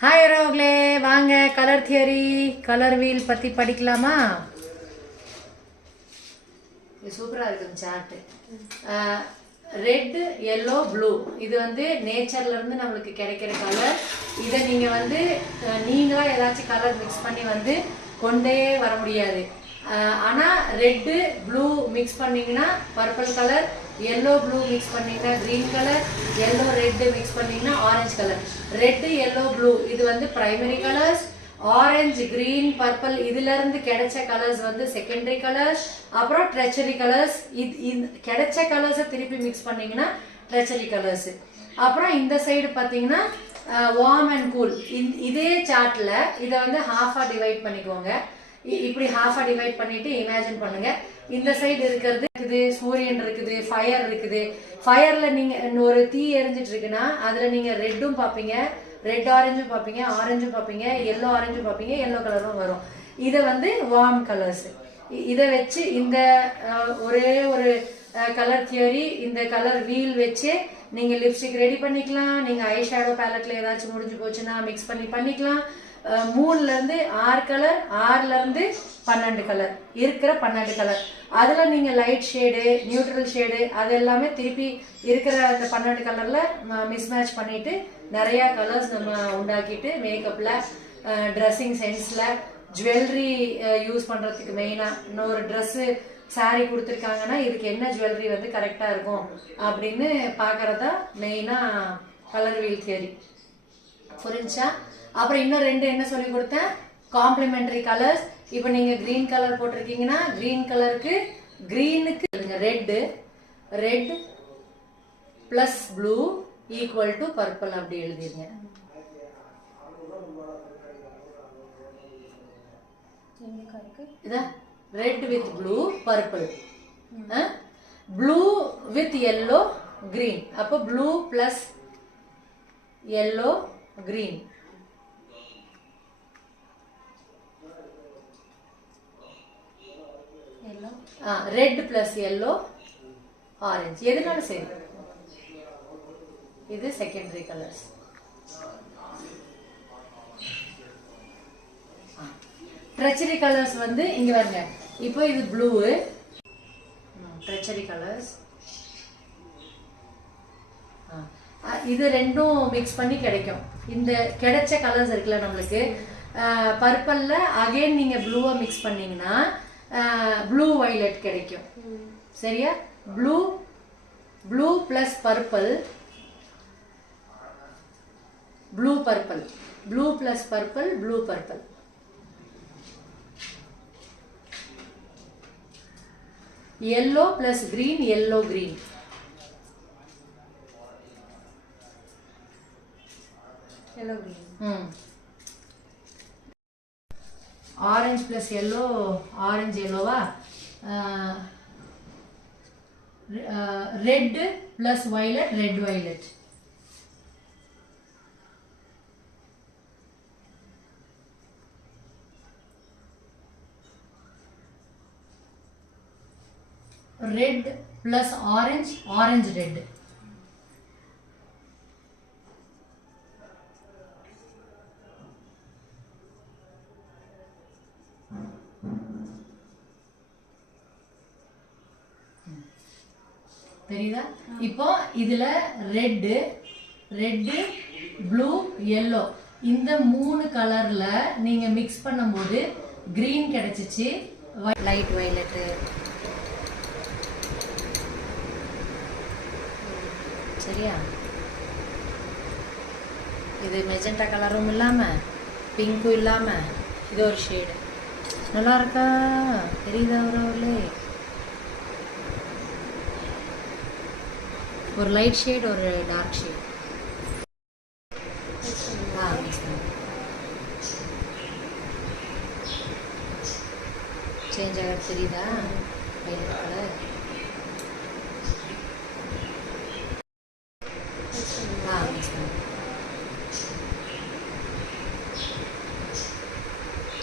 Hi ரோக்லே, வாங்க colour theory colour wheel பற்றி படிக்கலாமா? இது சூப்பராக இருக்கும் சார்ட்டு. ரெட், எல்லோ, ப்ளூ இது வந்து நேச்சர்லேருந்து நம்மளுக்கு கிடைக்கிற கலர். இதை நீங்கள் நீங்களாக ஏதாச்சும் கலர் மிக்ஸ் பண்ணி கொண்டே வர முடியாது. ஆனால் ரெட்டு ப்ளூ மிக்ஸ் பண்ணிங்கன்னா purple colour, yellow blue mix பண்ணிங்கன்னா green colour, yellow red mix பண்ணிங்கன்னா orange colour. Red yellow blue இது primary colours. Orange green purple இதுலேருந்து கிடைச்ச கலர்ஸ் செகண்டரி கலர்ஸ். அப்புறம் ட்ரெச்சரி கலர்ஸ். இது கிடைச்ச கலர்ஸை திருப்பி மிக்ஸ் பண்ணிங்கன்னா ட்ரெச்சரி கலர்ஸு. அப்புறம் இந்த சைடு பார்த்தீங்கன்னா வார்ம் அண்ட் கூல். இதே சார்ட்டில் இதை ஹாஃபாக டிவைட் பண்ணிக்கோங்க. இப்படி ஹாஃபாக டிவைட் பண்ணிட்டு இமேஜின் பண்ணுங்க. இந்த சைடு இருக்கிறது இருக்குது, சூரியன் இருக்குது, ஃபயர் இருக்குது. ஃபயர்ல நீங்க ஒரு தீ எரிஞ்சிட்டு இருக்குன்னா அதுல நீங்க ரெட்டும் பார்ப்பீங்க, ரெட் ஆரஞ்சும் பார்ப்பீங்க, ஆரஞ்சும் பார்ப்பீங்க, எல்லோ ஆரஞ்சும் பார்ப்பீங்க, எல்லோ கலரும் வரும். இதை வார்ம் கலர்ஸ். இதை வச்சு இந்த ஒரே ஒரு கலர் தியரி, இந்த கலர் வீல் வச்சு நீங்க லிப்ஸ்டிக் ரெடி பண்ணிக்கலாம். நீங்க ஐ ஷேடோ பேலட்ல ஏதாச்சும் முடிஞ்சு போச்சுன்னா மிக்ஸ் பண்ணிக்கலாம். 3ல இருந்து 6 கலர், 6ல இருந்து 12 கலர் இருக்கிற 12 கலர். அதுல நீங்க லைட் ஷேடு, நியூட்ரல் ஷேடு அது எல்லாமே திருப்பி இருக்கிற அந்த 12 கலர்ல மிஸ்மேட்ச் பண்ணிட்டு நிறைய கலர்ஸ் நம்ம உண்டாக்கிட்டு மேக்கப்ல, ட்ரெஸ்ஸிங் சென்ஸ்ல, ஜுவல்லரி யூஸ் பண்றதுக்கு மெயினா இன்னொரு ட்ரெஸ் சாரி கொடுத்துருக்காங்கன்னா இதுக்கு என்ன ஜுவல்லரி கரெக்டா இருக்கும் அப்படின்னு பாக்குறதா மெயினா கலர் வீல் தியரி. புரிஞ்சா? அப்புறம் இன்னும் 2 என்ன சொல்லி கொடுத்தேன், காம்ப்ளிமெண்டரி கலர்ஸ். இப்போ நீங்க கிரீன் கலர் போட்டிருக்கீங்கன்னா கிரீன் கலருக்கு கிரீனுக்கு red plus blue equal to purple அப்படி எழுதிருங்க. இதான் red with blue purple, blue with yellow green. அப்போ blue plus yellow green. Red plus yellow orange எதுனாலும் சரி. இது செகண்டரி கலர்ஸ். ட்ரெச்சரி கலர்ஸ் இங்க வருங்க. இப்போ இது ப்ளூ, ட்ரெச்சரி கலர்ஸ். இது ரெண்டும் மிக்ஸ் பண்ணி கிடைக்கும். இந்த கிடைச்ச கலர்ஸ் இருக்குல்ல நம்மளுக்கு, பர்பிள்ல அகைன் நீங்க ப்ளூவை மிக்ஸ் பண்ணீங்கன்னா ப்ளூ வயலட் கிடைக்கும். சரியா? Blue plus purple, blue purple, blue plus purple, blue purple. Yellow plus green, yellow green. Yellow green. Orange plus yellow, orange எல்லோவா? Red plus violet, red violet. Red plus orange, orange red. தெரியுதா? இப்போ இதுல red blue yellow இந்த 3 கலர்ல நீங்க mix பண்ணும்போது green கிடைச்சிச்சு, light violet. சரியா? இது மெஜெண்டா கலரும் இல்லாம பிங்க்கும் இல்லாம இது ஒரு ஷேடு. நல்லா இருக்கா? தெரியுதா? ஒரு லைட் ஷேட், ஒரு டார்க் ஷேட். சேஞ்ச் ஆக தெரியுதா? Violet colour.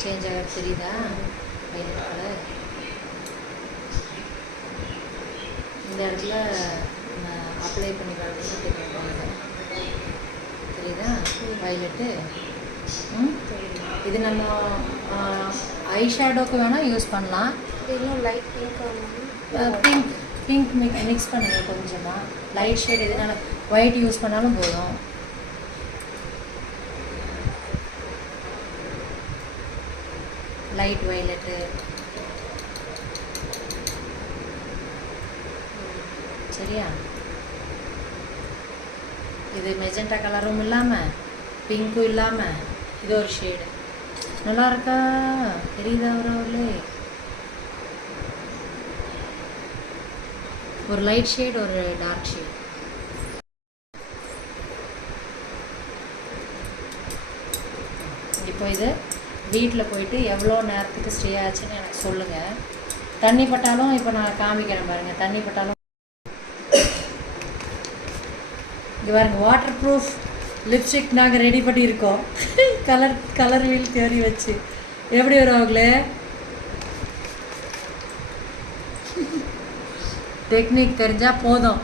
சேஞ்ச் ஆக தெரியுதா? Violet colour. இந்த இடத்துல அப்ளை பண்ணி காட்டுறது தெரியுதா? வயலட்டு இது நம்ம ஐ ஷேடோக்கு வேணால் யூஸ் பண்ணலாம். இன்னும் லைட் பிங்க் மிக்ஸ் பண்ணுங்க கொஞ்சமாக. லைட் ஷேட் எதுனால ஒயிட் யூஸ் பண்ணாலும் போதும். லைட் வயலட்டு சரியா? இது மெஜெண்டா கலரும் இல்லாமல் பிங்க்கும் இல்லாமல் இது ஒரு ஷேடு. நல்லா இருக்கா? தெரியுதா அவரே? ஒரு லைட் ஷேட் ஒரு டார்க் ஷேட். இப்போ இது வீட்டில் போயிட்டு எவ்வளோ நேரத்துக்கு ஸ்டே ஆச்சுன்னு எனக்கு சொல்லுங்கள். தண்ணி பட்டாலும் இப்போ நான் காமிக்கிறேன் பாருங்கள். தண்ணி பட்டாலும் இங்கே பாருங்க, வாட்டர் ப்ரூஃப் லிப்ஸ்டிக் நாங்கள் ரெடி பண்ணியிருக்கோம். கலர் வீல் தேடி வச்சு எப்படி வரும் அவங்களே? டெக்னிக் தெரிஞ்சால் போதும்.